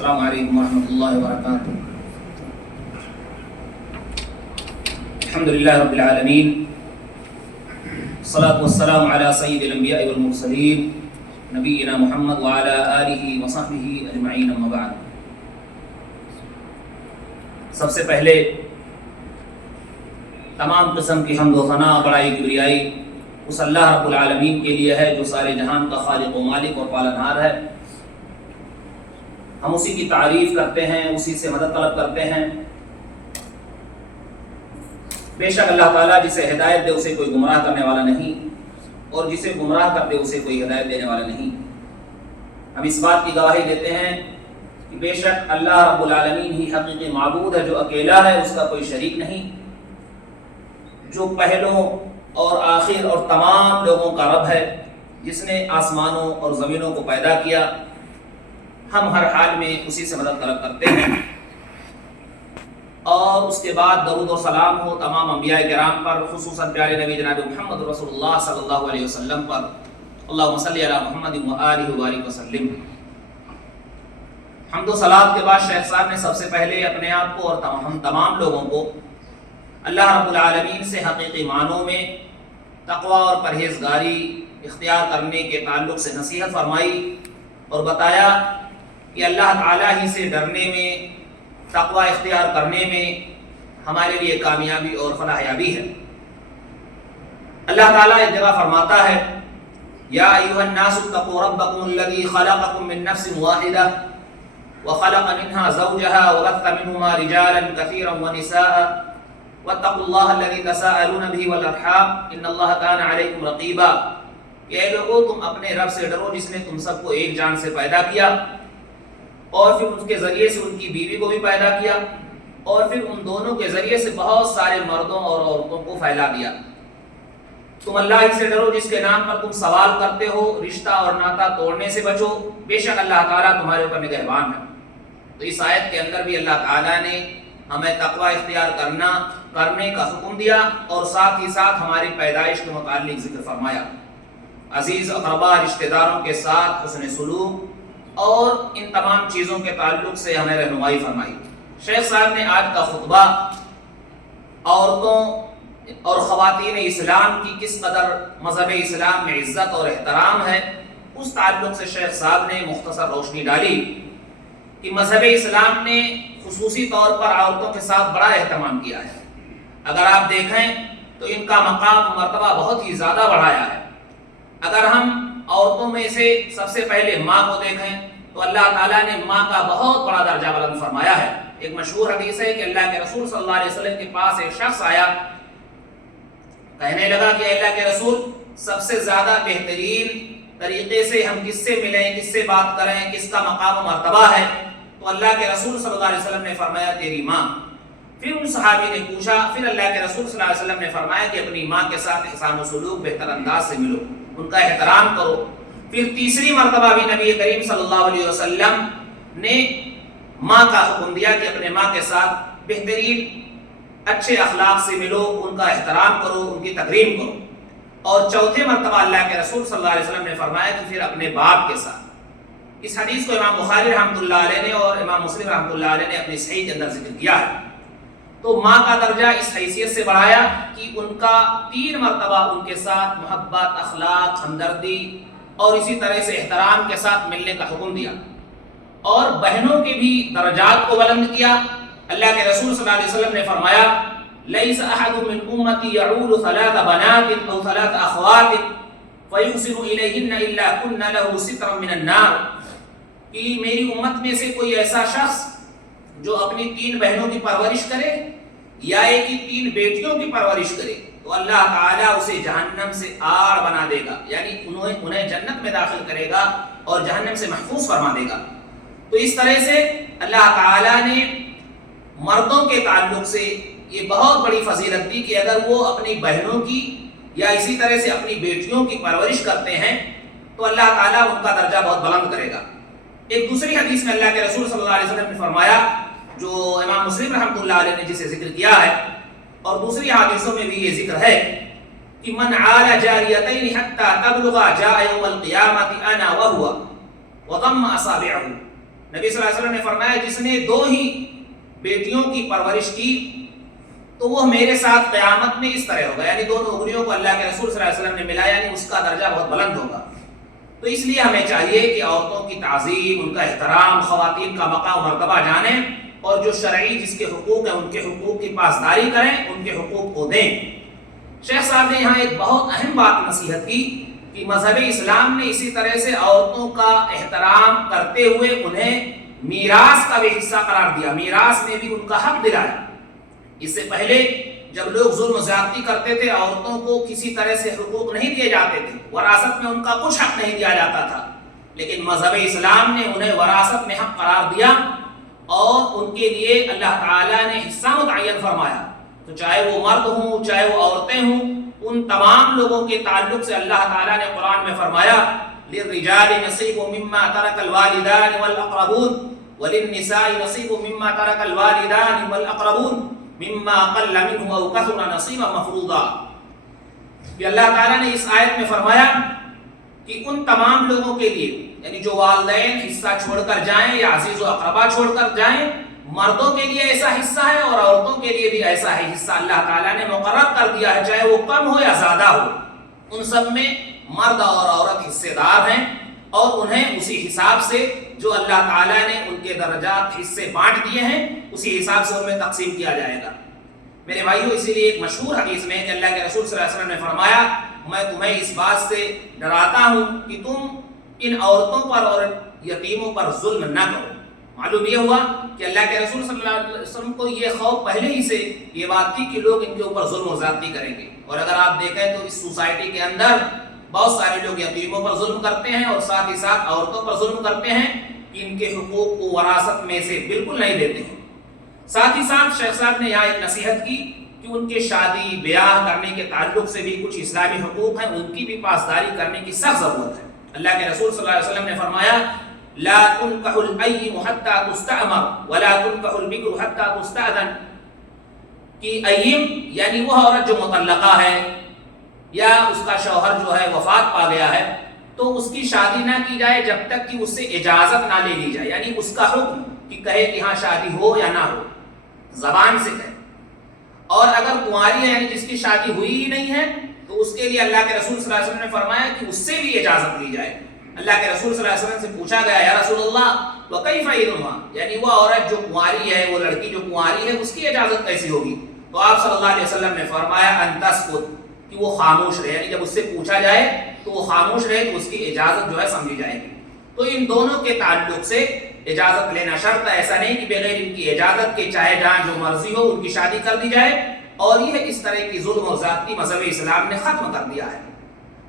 السلام علیکم ورحمۃ اللہ وبرکاتہ۔ الحمدللہ رب العالمین، الصلاۃ والسلام علی سید الانبیاء والمرسلین نبینا محمد وعلی آلہ وصحبہ اجمعین، اما بعد۔ سب سے پہلے تمام قسم کی حمد و ثنا، بڑائی کبریائی اس اللہ رب العالمین کے لیے ہے جو سارے جہان کا خالق و مالک اور پالنہار ہے۔ ہم اسی کی تعریف کرتے ہیں، اسی سے مدد طلب کرتے ہیں۔ بے شک اللہ تعالیٰ جسے ہدایت دے اسے کوئی گمراہ کرنے والا نہیں، اور جسے گمراہ کر دے اسے کوئی ہدایت دینے والا نہیں۔ ہم اس بات کی گواہی دیتے ہیں کہ بے شک اللہ رب العالمین ہی حقیقی معبود ہے، جو اکیلا ہے، اس کا کوئی شریک نہیں، جو پہلوں اور آخر اور تمام لوگوں کا رب ہے، جس نے آسمانوں اور زمینوں کو پیدا کیا۔ ہم ہر حال میں اسی سے مدد طلب کرتے ہیں، اور اس کے بعد درود و سلام ہو تمام انبیاء کرام پر، خصوصاً پیارے نبی جناب محمد رسول اللہ صلی اللہ علیہ وسلم پر۔ اللہم صلی علی محمد وآلہ وبارک وسلم۔ حمد و صلات کے بعد شیخ صاحب نے سب سے پہلے اپنے آپ کو اور ہم تمام لوگوں کو اللہ رب العالمین سے حقیقی معنوں میں تقوی اور پرہیزگاری اختیار کرنے کے تعلق سے نصیحت فرمائی، اور بتایا کہ اللہ تعالیٰ ہی سے ڈرنے میں، تقوی اختیار کرنے میں ہمارے لیے کامیابی اور فلاح یابی ہے۔ اللہ تعالیٰ ایک جگہ فرماتا ہے، یا ایھا الناس اتقوا ربکم الذی خلقکم من نفس واحدہ وخلق منها زوجها وبث منهما رجالا كثيرا ونساء واتقوا الله الذي تساءلون به والارحام ان الله كان عليكم رقيبا۔ اے لوگو، تم اپنے رب سے ڈرو جس نے تم سب کو ایک جان سے پیدا کیا، اور پھر اس کے ذریعے سے ان کی بیوی کو بھی پیدا کیا، اور پھر ان دونوں کے ذریعے سے بہت سارے مردوں اور عورتوں کو پھیلا دیا۔ تم اللہ ہی سے ڈرو جس کے نام پر تم سوال کرتے ہو، رشتہ اور ناتا توڑنے سے بچو، بے شک اللہ تعالیٰ تمہارے اوپر نگہبان ہے۔ تو اس آیت کے اندر بھی اللہ تعالیٰ نے ہمیں تقوی اختیار کرنے کا حکم دیا، اور ساتھ ہی ساتھ ہماری پیدائش کے متعلق ذکر فرمایا۔ عزیز اقربا، رشتہ داروں کے ساتھ حسن سلوک اور ان تمام چیزوں کے تعلق سے ہمیں رہنمائی فرمائی۔ شیخ صاحب نے آج کا خطبہ عورتوں اور خواتین اسلام کی کس قدر مذہب اسلام میں عزت اور احترام ہے، اس تعلق سے شیخ صاحب نے مختصر روشنی ڈالی کہ مذہب اسلام نے خصوصی طور پر عورتوں کے ساتھ بڑا اہتمام کیا ہے۔ اگر آپ دیکھیں تو ان کا مقام مرتبہ بہت ہی زیادہ بڑھایا ہے۔ اگر ہم عورتوں میں سے سب سے پہلے ماں کو دیکھیں تو اللہ تعالیٰ نے ماں کا بہت بڑا درجہ بلند فرمایا ہے۔ ایک مشہور حدیث ہے کہ اللہ کے رسول صلی اللہ علیہ وسلم کے پاس ایک شخص آیا، کہنے لگا کہ اللہ کے رسول، سب سے زیادہ بہترین طریقے سے ہم کس سے ملیں، کس سے بات کریں، کس کا مقام و مرتبہ ہے؟ تو اللہ کے رسول صلی اللہ علیہ وسلم نے فرمایا تیری ماں۔ پھر ان صحابی نے پوچھا، پھر اللہ کے رسول صلی اللہ علیہ وسلم نے فرمایا کہ اپنی ماں کے ساتھ احسان و سلوک بہتر انداز سے ملو، ان کا احترام کرو۔ پھر تیسری مرتبہ بھی نبی کریم صلی اللہ علیہ وسلم نے ماں کا حکم دیا کہ اپنے ماں کے ساتھ بہترین اچھے اخلاق سے ملو، ان کا احترام کرو، ان کی تکریم کرو۔ اور چوتھے مرتبہ اللہ کے رسول صلی اللہ علیہ وسلم نے فرمایا کہ پھر اپنے باپ کے ساتھ۔ اس حدیث کو امام بخاری رحمۃ اللہ علیہ نے اور امام مسلم رحمۃ اللہ علیہ نے اپنی صحیح کے اندر ذکر کیا ہے۔ تو ماں کا درجہ اس حیثیت سے بڑھایا کہ ان کا 3 مرتبہ ان کے ساتھ محبت، اخلاق، ہمدردی اور اسی طرح سے احترام کے ساتھ ملنے کا حکم دیا، اور بہنوں کے بھی درجات کو بلند کیا۔ اللہ کے رسول صلی اللہ علیہ وسلم نے فرمایا، لیس احد من امتی یعول 3 بنات او 3 اخوات فیحسن الیہن الا کن له سترا من النار، کہ میری امت میں سے کوئی ایسا شخص جو اپنی 3 بہنوں کی پرورش کرے یا ایک ہی 3 بیٹیوں کی پرورش کرے تو اللہ تعالیٰ اسے جہنم سے آڑ بنا دے گا، یعنی انہیں جنت میں داخل کرے گا اور جہنم سے محفوظ فرما دے گا۔ تو اس طرح سے اللہ تعالیٰ نے مردوں کے تعلق سے یہ بہت بڑی فضیلت دی کہ اگر وہ اپنی بہنوں کی یا اسی طرح سے اپنی بیٹیوں کی پرورش کرتے ہیں تو اللہ تعالیٰ ان کا درجہ بہت بلند کرے گا۔ ایک دوسری حدیث میں اللہ کے رسول صلی اللہ علیہ وسلم نے فرمایا، جو امام مسلم رحمۃ اللہ علیہ نے جسے ذکر کیا ہے اور دوسری حدیثوں میں بھی یہ ذکر ہے کہ من عال جاریتین حتی تبلغ جاء یوم القیامت انا وهو وضم اصابعه، نبی صلی اللہ علیہ وسلم نے فرمایا جس نے 2 ہی بیٹیوں کی پرورش کی تو وہ میرے ساتھ قیامت میں اس طرح ہوگا، یعنی 2 نوکریوں کو اللہ کے رسول صلی اللہ علیہ وسلم نے ملایا، یعنی اس کا درجہ بہت بلند ہوگا۔ تو اس لیے ہمیں چاہیے کہ عورتوں کی تعظیم، ان کا احترام، خواتین کا مقام و مرتبہ جانیں، اور جو شرعی جس کے حقوق ہیں ان کے حقوق کی پاسداری کریں، ان کے حقوق کو دیں۔ شیخ صاحب نے یہاں ایک بہت اہم بات نصیحت کی کہ مذہب اسلام نے اسی طرح سے عورتوں کا احترام کرتے ہوئے انہیں میراث کا بھی حصہ قرار دیا، میراث میں بھی ان کا حق دلایا۔ اس سے پہلے جب لوگ ظلم و زیادتی کرتے تھے، عورتوں کو کسی طرح سے حقوق نہیں دیے جاتے تھے، وراثت میں ان کا کچھ حق نہیں دیا جاتا تھا، لیکن مذہب اسلام نے انہیں وراثت میں حق قرار دیا اور ان کے لیے اللہ تعالیٰ نے حصہ متعین فرمایا۔ تو چاہے وہ مرد ہوں، چاہے وہ عورتیں ہوں، ان تمام لوگوں کے تعلق سے اللہ تعالیٰ نے قرآن میں فرمایا للرجال نصیب مما ترک الوالدان والاقربون وللنساء نصیب مما ترک الوالدان والاقربون مما قل منه او كثر نصیبا مفروضا۔ کہ اللہ تعالیٰ نے اس آیت میں فرمایا کہ ان تمام لوگوں کے لیے، یعنی جو والدین حصہ چھوڑ کر جائیں یا عزیز و اقربا چھوڑ کر جائیں، مردوں کے لیے ایسا حصہ ہے اور عورتوں کے لیے بھی ایسا ہے حصہ اللہ تعالیٰ نے مقرر کر دیا ہے، چاہے وہ کم ہو یا زیادہ ہو، ان سب میں مرد اور عورت حصے دار ہیں، اور انہیں اسی حساب سے جو اللہ تعالیٰ نے ان کے درجات حصے بانٹ دیے ہیں اسی حساب سے ان میں تقسیم کیا جائے گا۔ میرے بھائیوں، اسی لیے ایک مشہور حدیث میں کہ اللہ کے رسول صلی اللہ علیہ وسلم نے فرمایا میں تمہیں اس بات سے ڈراتا ہوں کہ تم ان عورتوں پر اور یتیموں پر ظلم نہ کرو۔ معلوم یہ ہوا کہ اللہ کے رسول صلی اللہ علیہ وسلم کو یہ خوف پہلے ہی سے یہ بات تھی کہ لوگ ان کے اوپر ظلم و زیادتی کریں گے، اور اگر آپ دیکھیں تو اس سوسائٹی کے اندر بہت سارے لوگ یتیموں پر ظلم کرتے ہیں اور ساتھ ہی ساتھ عورتوں پر ظلم کرتے ہیں کہ ان کے حقوق کو وراثت میں سے بالکل نہیں دیتے ہیں۔ ساتھ ہی ساتھ شیخ صاحب نے یہاں ایک نصیحت کی کہ ان کے شادی بیاہ کرنے کے تعلق سے بھی کچھ اسلامی حقوق ہیں، ان کی بھی پاسداری کرنے کی سخت ضرورت ہے۔ اللہ کے رسول صلی اللہ علیہ وسلم نے فرمایا لا تنكح الأيم حتى تستأمر ولا تنكح البكر حتى تستأذن، کہ ایم یعنی وہ عورت جو مطلقہ ہے یا اس کا شوہر جو ہے وفات پا گیا ہے تو اس کی شادی نہ کی جائے جب تک کہ اس سے اجازت نہ لے لی جائے، یعنی اس کا حکم کہ کہے کہ ہاں شادی ہو یا نہ ہو، زبان سے کہے۔ اور اگر کنواری ہے یعنی جس کی شادی ہوئی ہی نہیں ہے تو اس کے لیے اللہ کے رسول صلی اللہ علیہ وسلم نے فرمایا کہ اس سے بھی اجازت لی جائے۔ اللہ کے رسول صلی اللہ علیہ وسلم سے پوچھا گیا یا رسول اللہ وکیف اذنھا، یعنی وہ عورت جو کنواری ہے، وہ لڑکی جو کنواری ہے، اس کی اجازت کیسی ہوگی؟ تو آپ صلی اللہ علیہ وسلم نے فرمایا ان تسکت، کہ وہ خاموش رہے، یعنی جب اس سے پوچھا جائے تو وہ خاموش رہے تو اس کی اجازت جو ہے سمجھی جائے گی۔ تو ان دونوں کے تعلق سے اجازت لینا شرط ہے، ایسا نہیں کہ بغیر ان کی اجازت کے چاہے جہاں جو مرضی ہو ان کی شادی کر دی جائے، اور یہ اس طرح کی ظلم و زیادتی مذہب اسلام نے ختم کر دیا ہے۔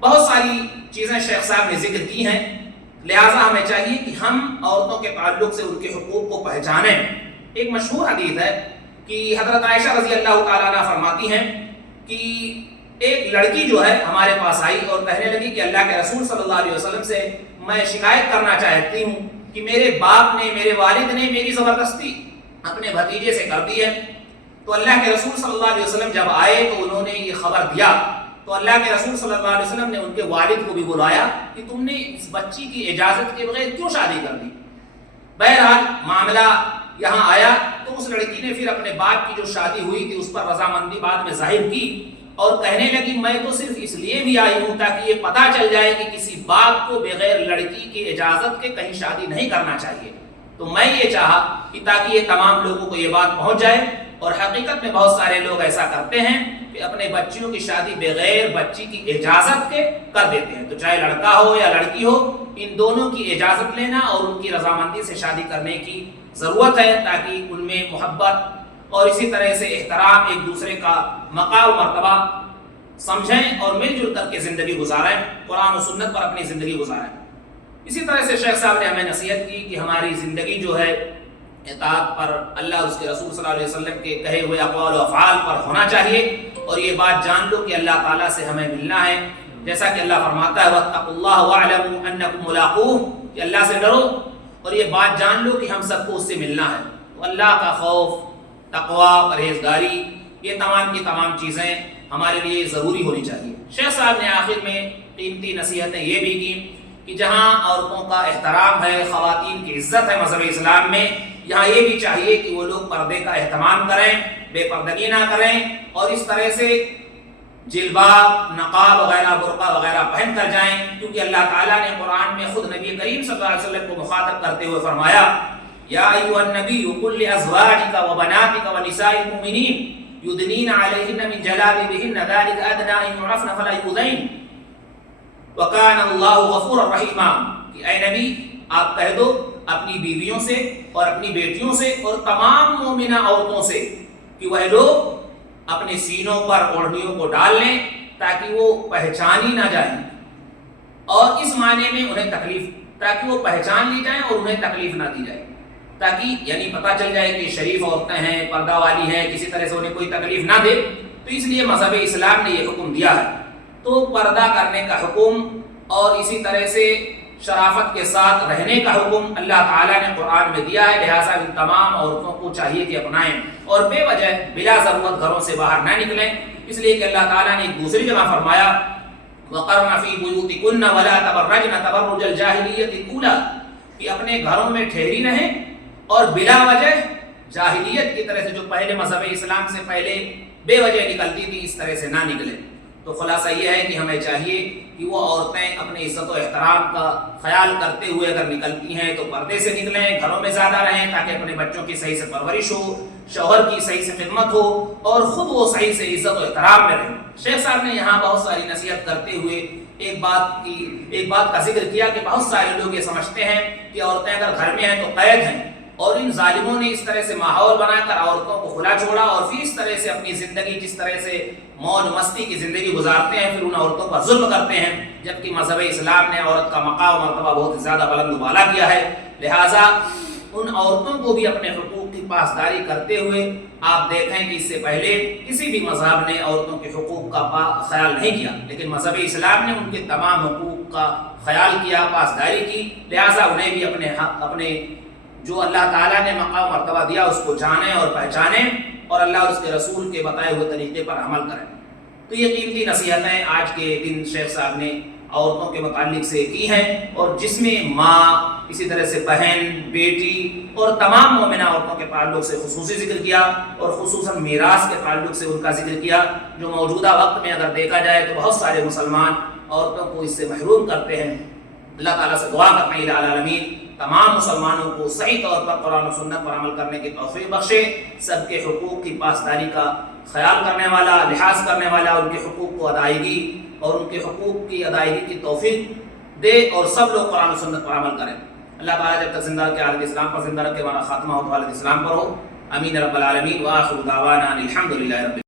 بہت ساری چیزیں شیخ صاحب نے ذکر کی ہیں، لہٰذا ہمیں چاہیے کہ ہم عورتوں کے تعلق سے ان کے حقوق کو پہچانیں۔ ایک مشہور حدیث ہے کہ حضرت عائشہ رضی اللہ تعالیٰ عنہ فرماتی ہیں کہ ایک لڑکی جو ہے ہمارے پاس آئی اور کہنے لگی کہ اللہ کے رسول صلی اللہ علیہ وسلم سے میں شکایت کرنا چاہتی ہوں کہ میرے باپ نے، میرے والد نے میری زبردستی اپنے بھتیجے سے کر دی ہے۔ تو اللہ کے رسول صلی اللہ علیہ وسلم جب آئے تو انہوں نے یہ خبر دیا، تو اللہ کے رسول صلی اللہ علیہ وسلم نے ان کے والد کو بھی بلایا کہ تم نے اس بچی کی اجازت کے بغیر کیوں شادی کر دی؟ بہرحال معاملہ یہاں آیا تو اس لڑکی نے پھر اپنے باپ کی جو شادی ہوئی تھی اس پر رضامندی بعد میں ظاہر کی اور کہنے لگی میں تو صرف اس لیے بھی آئی ہوں تاکہ یہ پتہ چل جائے کہ کسی باپ کو بغیر لڑکی کی اجازت کے کہیں شادی نہیں کرنا چاہیے۔ تو میں یہ چاہا کہ تاکہ یہ تمام لوگوں کو یہ بات پہنچ جائے، اور حقیقت میں بہت سارے لوگ ایسا کرتے ہیں کہ اپنے بچیوں کی شادی بغیر بچی کی اجازت کے کر دیتے ہیں۔ تو چاہے لڑکا ہو یا لڑکی ہو، ان دونوں کی اجازت لینا اور ان کی رضامندی سے شادی کرنے کی ضرورت ہے تاکہ ان میں محبت اور اسی طرح سے احترام، ایک دوسرے کا مقام و مرتبہ سمجھیں اور مل جل کر کے زندگی گزاریں، قرآن و سنت پر اپنی زندگی گزاریں۔ اسی طرح سے شیخ صاحب نے ہمیں نصیحت کی کہ ہماری زندگی جو ہے اطاعت پر، اللہ اور اس کے رسول صلی اللہ علیہ وسلم کے کہے ہوئے اقوال و افعال پر ہونا چاہیے، اور یہ بات جان لو کہ اللہ تعالیٰ سے ہمیں ملنا ہے، جیسا کہ اللہ فرماتا ہے وَاتَّقُوا اللَّهَ وَاعْلَمُوا أَنَّكُمْ مُلَاقُوهُ، کہ اللہ سے ڈرو اور یہ بات جان لو کہ ہم سب کو اس سے ملنا ہے۔ تو اللہ کا خوف، تقوی، پرہیزگاری، یہ تمام کی تمام چیزیں ہمارے لیے ضروری ہونی چاہیے۔ شیخ صاحب نے آخر میں قیمتی نصیحتیں یہ بھی کی کہ جہاں عورتوں کا احترام ہے، خواتین کی عزت ہے مذہب اسلام میں، یہاں یہ بھی چاہیے کہ وہ لوگ پردے کا اہتمام کریں، بے پردگی نہ کریں، اور اس طرح سے جلباب، نقاب وغیرہ، برقع وغیرہ پہن کر جائیں، کیونکہ اللہ تعالیٰ نے قرآن میں خود نبی کریم صلی اللہ علیہ وسلم کو مخاطب کرتے ہوئے فرمایا یا ایھا النبی قل لازواجک وبناتک ونساء المؤمنین یدنین علیہن من جلابیبہن ذلک ادنی ان یعرفن فلا یؤذین وکان اللہ غفورا رحیما، کہ اے نبی آپ کہہ دو اپنی بیویوں سے اور اپنی بیٹیوں سے اور تمام مومنہ عورتوں سے کہ وہ لوگ اپنے سینوں پر اوڑھنیوں کو ڈال لیں تاکہ وہ پہچانی نہ جائیں، اور اس معنی میں انہیں تکلیف، تاکہ وہ پہچان لی جائیں اور انہیں تکلیف نہ دی جائے، تاکہ یعنی پتہ چل جائے کہ شریف عورتیں ہیں، پردہ والی ہیں، کسی طرح سے انہیں کوئی تکلیف نہ دے۔ تو اس لیے مذہب اسلام نے یہ حکم دیا ہے۔ تو پردہ کرنے کا حکم اور اسی طرح سے شرافت کے ساتھ رہنے کا حکم اللہ تعالیٰ نے قرآن میں دیا ہے، لہٰذا ان تمام عورتوں کو چاہیے کہ اپنائیں اور بے وجہ بلا ضرورت گھروں سے باہر نہ نکلیں، اس لیے کہ اللہ تعالیٰ نے ایک دوسری جگہ فرمایا وَقَرْنَ فِي بُيُوتِكُنَّ وَلَا تَبَرَّجْنَ تَبَرُّجَ الْجَاهِلِيَّةِ الْأُولَىٰ، کہ اپنے گھروں میں ٹھہری رہیں اور بلا وجہ جاہلیت کی طرح سے جو پہلے مذہب اسلام سے پہلے بے وجہ نکلتی تھی اس طرح سے نہ نکلیں۔ تو خلاصہ یہ ہے کہ ہمیں چاہیے کہ وہ عورتیں اپنے عزت و احترام کا خیال کرتے ہوئے اگر نکلتی ہیں تو پردے سے نکلیں، گھروں میں زیادہ رہیں تاکہ اپنے بچوں کی صحیح سے پرورش ہو، شوہر کی صحیح سے خدمت ہو اور خود وہ صحیح سے عزت و احترام میں رہیں۔ شیخ صاحب نے یہاں بہت ساری نصیحت کرتے ہوئے ایک بات کا ذکر کیا کہ بہت سارے لوگ یہ سمجھتے ہیں کہ عورتیں اگر گھر میں ہیں تو قید ہیں، اور ان ظالموں نے اس طرح سے ماحول بنا کر عورتوں کو کھلا چھوڑا اور پھر اس طرح سے اپنی زندگی جس طرح سے موج مستی کی زندگی گزارتے ہیں، پھر ان عورتوں پر ظلم کرتے ہیں، جبکہ مذہب اسلام نے عورت کا مقام و مرتبہ بہت زیادہ بلند و بالا کیا ہے۔ لہٰذا ان عورتوں کو بھی اپنے حقوق کی پاسداری کرتے ہوئے آپ دیکھیں کہ اس سے پہلے کسی بھی مذہب نے عورتوں کے حقوق کا خیال نہیں کیا، لیکن مذہب اسلام نے ان کے تمام حقوق کا خیال کیا، پاسداری کی، لہٰذا انہیں بھی اپنے جو اللہ تعالیٰ نے مقام مرتبہ دیا اس کو جانیں اور پہچانیں اور اللہ اور اس کے رسول کے بتائے ہوئے طریقے پر عمل کریں۔ تو یہ قیمتی نصیحتیں آج کے دن شیخ صاحب نے عورتوں کے متعلق سے کی ہیں، اور جس میں ماں، اسی طرح سے بہن، بیٹی اور تمام مومنہ عورتوں کے تعلق سے خصوصی ذکر کیا، اور خصوصاً میراث کے تعلق سے ان کا ذکر کیا، جو موجودہ وقت میں اگر دیکھا جائے تو بہت سارے مسلمان عورتوں کو اس سے محروم کرتے ہیں۔ اللہ تعالیٰ سے دعا کرتے ہیں الٰہ العالمین تمام مسلمانوں کو صحیح طور پر قرآن و سنت پر عمل کرنے کی توفیق بخشے، سب کے حقوق کی پاسداری کا خیال کرنے والا، لحاظ کرنے والا، ان کے حقوق کو ادائیگی اور ان کے حقوق کی ادائیگی کی توفیق دے، اور سب لوگ قرآن و سنت پر عمل کریں۔ اللہ تعالیٰ جب تک زندہ رکھے حالت اسلام پر زندہ رکھے، ہمارا خاتمہ ہو تو حالت اسلام پر ہو۔ امین رب العالمین، وآخر دعوانا الحمد للہ رب